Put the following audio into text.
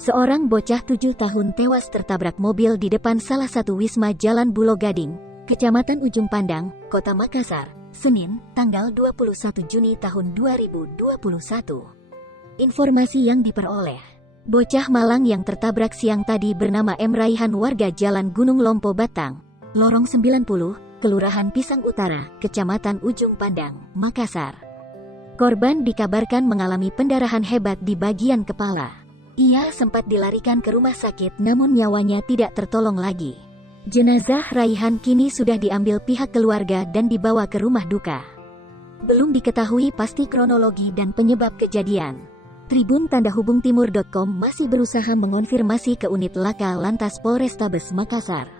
Seorang bocah 7 tahun tewas tertabrak mobil di depan salah satu wisma Jalan Bulo Gading, Kecamatan Ujung Pandang, Kota Makassar, Senin, tanggal 21 Juni tahun 2021. Informasi yang diperoleh. Bocah malang yang tertabrak siang tadi bernama M. Raihan, warga Jalan Gunung Lompo Batang, Lorong 90, Kelurahan Pisang Utara, Kecamatan Ujung Pandang, Makassar. Korban dikabarkan mengalami pendarahan hebat di bagian kepala. Ia sempat dilarikan ke rumah sakit namun nyawanya tidak tertolong lagi. Jenazah Raihan kini sudah diambil pihak keluarga dan dibawa ke rumah duka. Belum diketahui pasti kronologi dan penyebab kejadian. Tribun Tanda Hubung Timur.com masih berusaha mengonfirmasi ke unit laka Lantas Polrestabes Makassar.